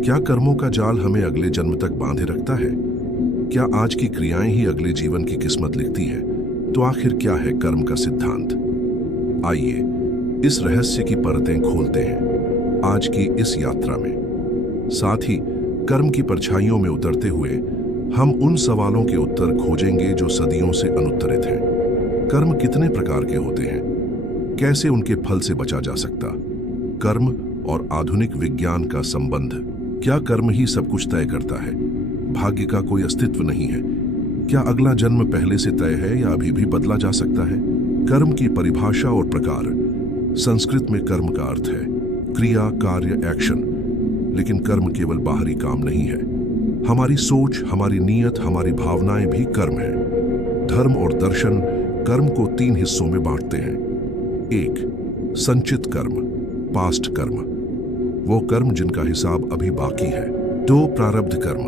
क्या कर्मों का जाल हमें अगले जन्म तक बांधे रखता है? क्या आज की क्रियाएं ही अगले जीवन की किस्मत लिखती है? तो आखिर क्या है कर्म का सिद्धांत? आइए इस रहस्य की परतें खोलते हैं आज की इस यात्रा में। साथ ही कर्म की परछाइयों में उतरते हुए हम उन सवालों के उत्तर खोजेंगे जो सदियों से अनुत्तरित हैं। कर्म कितने प्रकार के होते हैं? कैसे उनके फल से बचा जा सकता? कर्म और आधुनिक विज्ञान का संबंध। क्या कर्म ही सब कुछ तय करता है? भाग्य का कोई अस्तित्व नहीं है? क्या अगला जन्म पहले से तय है या अभी भी बदला जा सकता है? कर्म की परिभाषा और प्रकार। संस्कृत में कर्म का अर्थ है क्रिया, कार्य, एक्शन। लेकिन कर्म केवल बाहरी काम नहीं है। हमारी सोच, हमारी नीयत, हमारी भावनाएं भी कर्म है। धर्म और दर्शन कर्म को 3 हिस्सों में बांटते हैं। 1. संचित कर्म, पास्ट कर्म, वो कर्म जिनका हिसाब अभी बाकी है। 2. प्रारब्ध कर्म,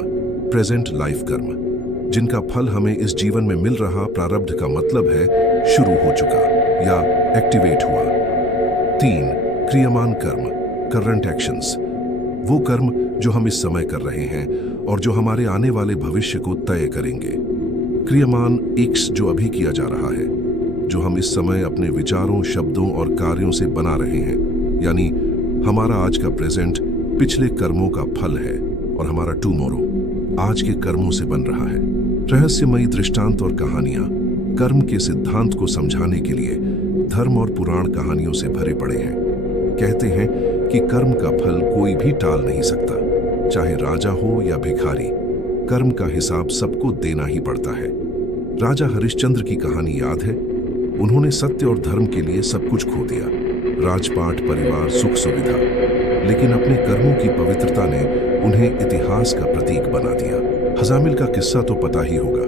प्रेजेंट लाइफ कर्म, जिनका फल हमें इस जीवन में मिल रहा। प्रारब्ध का मतलब है शुरू हो चुका या एक्टिवेट हुआ। 3. क्रियमान कर्म, करंट एक्शंस, वो कर्म जो हम इस समय कर रहे हैं और जो हमारे आने वाले भविष्य को तय करेंगे। क्रियमान एक्स जो अभी किया जा रहा है, जो हम इस समय अपने विचारों, शब्दों और कार्यों से बना रहे हैं। यानी हमारा आज का प्रेजेंट पिछले कर्मों का फल है और हमारा टुमारो आज के कर्मों से बन रहा है। रहस्यमयी दृष्टांत और कहानियां कर्म के सिद्धांत को समझाने के लिए धर्म और पुराण कहानियों से भरे पड़े हैं। कहते हैं कि कर्म का फल कोई भी टाल नहीं सकता, चाहे राजा हो या भिखारी। कर्म का हिसाब सबको देना ही पड़ता है। राजा हरिश्चंद्र की कहानी याद है? उन्होंने सत्य और धर्म के लिए सब कुछ खो दिया, राजपाट, परिवार, सुख सुविधा, लेकिन अपने कर्मों की पवित्रता ने उन्हें इतिहास का प्रतीक बना दिया। हजामिल का किस्सा तो पता ही होगा।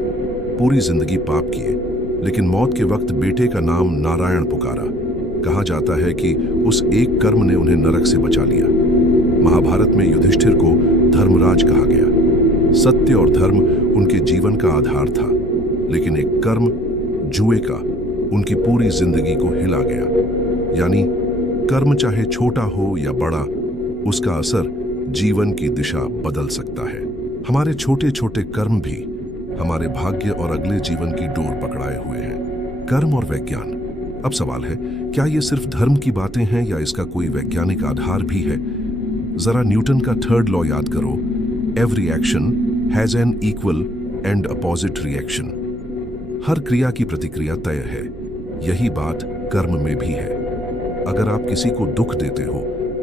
पूरी जिंदगी पाप किए, लेकिन मौत के वक्त बेटे का नाम नारायण पुकारा। कहा जाता है कि उस एक कर्म ने उन्हें नरक से बचा लिया। महाभारत में युधिष्ठिर को धर्मराज कहा गया। सत्य और धर्म उनके जीवन का आधार था, लेकिन एक कर्म, जुए का, उनकी पूरी जिंदगी को हिला गया। यानी कर्म चाहे छोटा हो या बड़ा, उसका असर जीवन की दिशा बदल सकता है। हमारे छोटे छोटे कर्म भी हमारे भाग्य और अगले जीवन की डोर पकड़ाए हुए हैं। कर्म और विज्ञान। अब सवाल है, क्या ये सिर्फ धर्म की बातें हैं या इसका कोई वैज्ञानिक आधार भी है? जरा न्यूटन का 3rd लॉ याद करो, every action has an equal and opposite reaction. हर क्रिया की प्रतिक्रिया तय है। यही बात कर्म में भी है। अगर आप किसी को दुख देते हो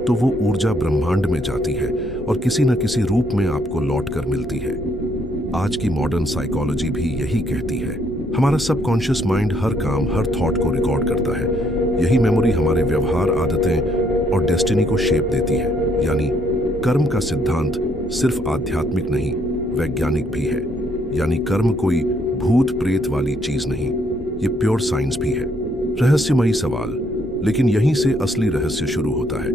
तो वो ऊर्जा ब्रह्मांड में जाती है और किसी न किसी रूप में आपको लौट कर मिलती है। आज की मॉडर्न साइकोलॉजी भी यही कहती है। हमारा सबकॉन्शियस माइंड हर काम, हर थॉट को रिकॉर्ड करता है। यही मेमोरी हमारे व्यवहार, आदतें और डेस्टिनी को शेप देती है। यानी कर्म का सिद्धांत सिर्फ आध्यात्मिक नहीं, वैज्ञानिक भी है। यानी कर्म कोई भूत प्रेत वाली चीज नहीं, ये प्योर साइंस भी है। रहस्यमयी सवाल, लेकिन यहीं से असली रहस्य शुरू होता है।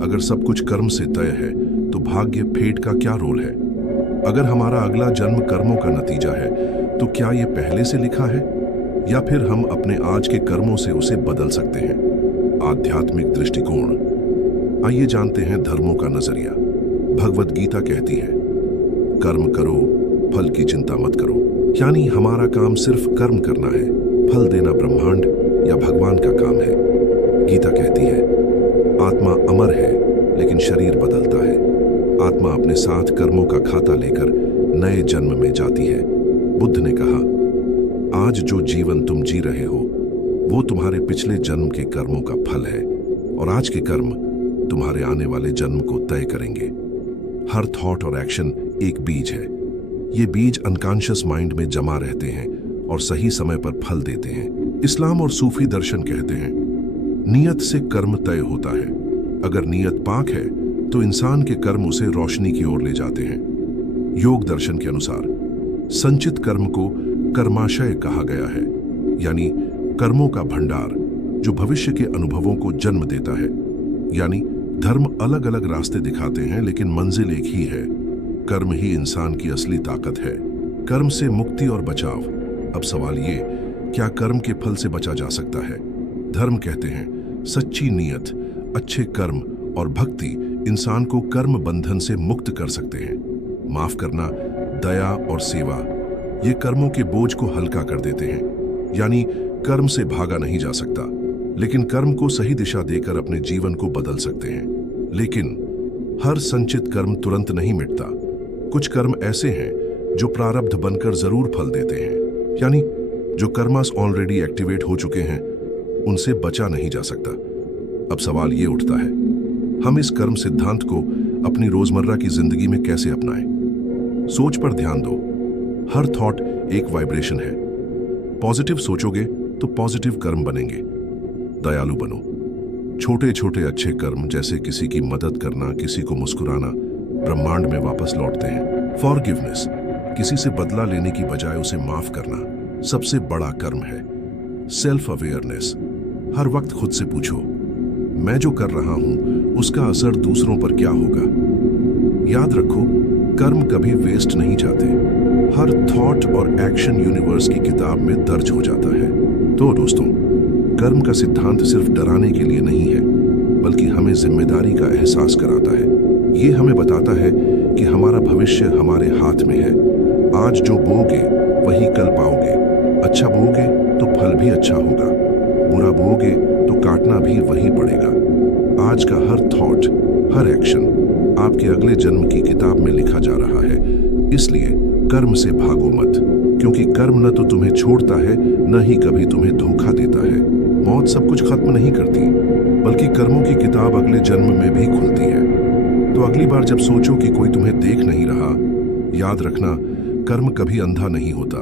अगर सब कुछ कर्म से तय है तो भाग्य, फेट का क्या रोल है? अगर हमारा अगला जन्म कर्मों का नतीजा है तो क्या ये पहले से लिखा है या फिर हम अपने आज के कर्मों से उसे बदल सकते हैं? आध्यात्मिक दृष्टिकोण। आइए जानते हैं धर्मों का नजरिया। भगवद गीता कहती है, कर्म करो, फल की चिंता मत करो। यानी हमारा काम सिर्फ कर्म करना है, फल देना ब्रह्मांड या भगवान का काम है। गीता कहती है, आत्मा अमर है लेकिन शरीर बदलता है। आत्मा अपने साथ कर्मों का खाता लेकर नए जन्म में जाती है। बुद्ध ने कहा, आज जो जीवन तुम जी रहे हो वो तुम्हारे पिछले जन्म के कर्मों का फल है और आज के कर्म तुम्हारे आने वाले जन्म को तय करेंगे। हर थॉट और एक्शन एक बीज है। ये बीज अनकॉन्शियस माइंड में जमा रहते हैं और सही समय पर फल देते हैं। इस्लाम और सूफी दर्शन कहते हैं, नियत से कर्म तय होता है। अगर नियत पाक है तो इंसान के कर्म उसे रोशनी की ओर ले जाते हैं। योग दर्शन के अनुसार संचित कर्म को कर्माशय कहा गया है, यानी कर्मों का भंडार जो भविष्य के अनुभवों को जन्म देता है। यानी धर्म अलग अलग रास्ते दिखाते हैं लेकिन मंजिल एक ही है। कर्म ही इंसान की असली ताकत है। कर्म से मुक्ति और बचाव। अब सवाल ये, क्या कर्म के फल से बचा जा सकता है? धर्म कहते हैं, सच्ची नीयत, अच्छे कर्म और भक्ति इंसान को कर्म बंधन से मुक्त कर सकते हैं। माफ करना, दया और सेवा ये कर्मों के बोझ को हल्का कर देते हैं। यानी कर्म से भागा नहीं जा सकता, लेकिन कर्म को सही दिशा देकर अपने जीवन को बदल सकते हैं। लेकिन हर संचित कर्म तुरंत नहीं मिटता। कुछ कर्म ऐसे हैं जो प्रारब्ध बनकर जरूर फल देते हैं। यानी जो कर्मास ऑलरेडी एक्टिवेट हो चुके हैं, उनसे बचा नहीं जा सकता। अब सवाल ये उठता है, हम इस कर्म सिद्धांत को अपनी रोजमर्रा की जिंदगी में कैसे अपनाएं? सोच पर ध्यान दो। हर थॉट एक वाइब्रेशन है। पॉजिटिव सोचोगे तो पॉजिटिव कर्म बनेंगे। दयालु बनो। छोटे छोटे अच्छे कर्म जैसे किसी की मदद करना, किसी को मुस्कुराना, ब्रह्मांड में वापस लौटते हैं। फॉरगिवनेस, किसी से बदला लेने की बजाय उसे माफ करना सबसे बड़ा कर्म है। सेल्फ अवेयरनेस, हर वक्त खुद से पूछो, मैं जो कर रहा हूं उसका असर दूसरों पर क्या होगा? याद रखो, कर्म कभी वेस्ट नहीं जाते। हर थॉट और एक्शन यूनिवर्स की किताब में दर्ज हो जाता है। तो दोस्तों, कर्म का सिद्धांत सिर्फ डराने के लिए नहीं है, बल्कि हमें जिम्मेदारी का एहसास कराता है। ये हमें बताता है कि हमारा भविष्य हमारे हाथ में है। आज जो बोओगे वही कल पाओगे। अच्छा बोओगे तो फल भी अच्छा होगा, बुरा बोओगे तो काटना भी वही पड़ेगा। आज का हर थॉट, हर एक्शन आपके अगले जन्म की किताब में लिखा जा रहा है। इसलिए कर्म से भागो मत, क्योंकि कर्म न तो तुम्हें छोड़ता है, न ही कभी तुम्हें धोखा देता है। मौत सब कुछ खत्म नहीं करती, बल्कि कर्मों की किताब अगले जन्म में भी खुलती है। तो अगली बार जब सोचो कि कोई तुम्हें देख नहीं रहा, याद रखना, कर्म कभी अंधा नहीं होता।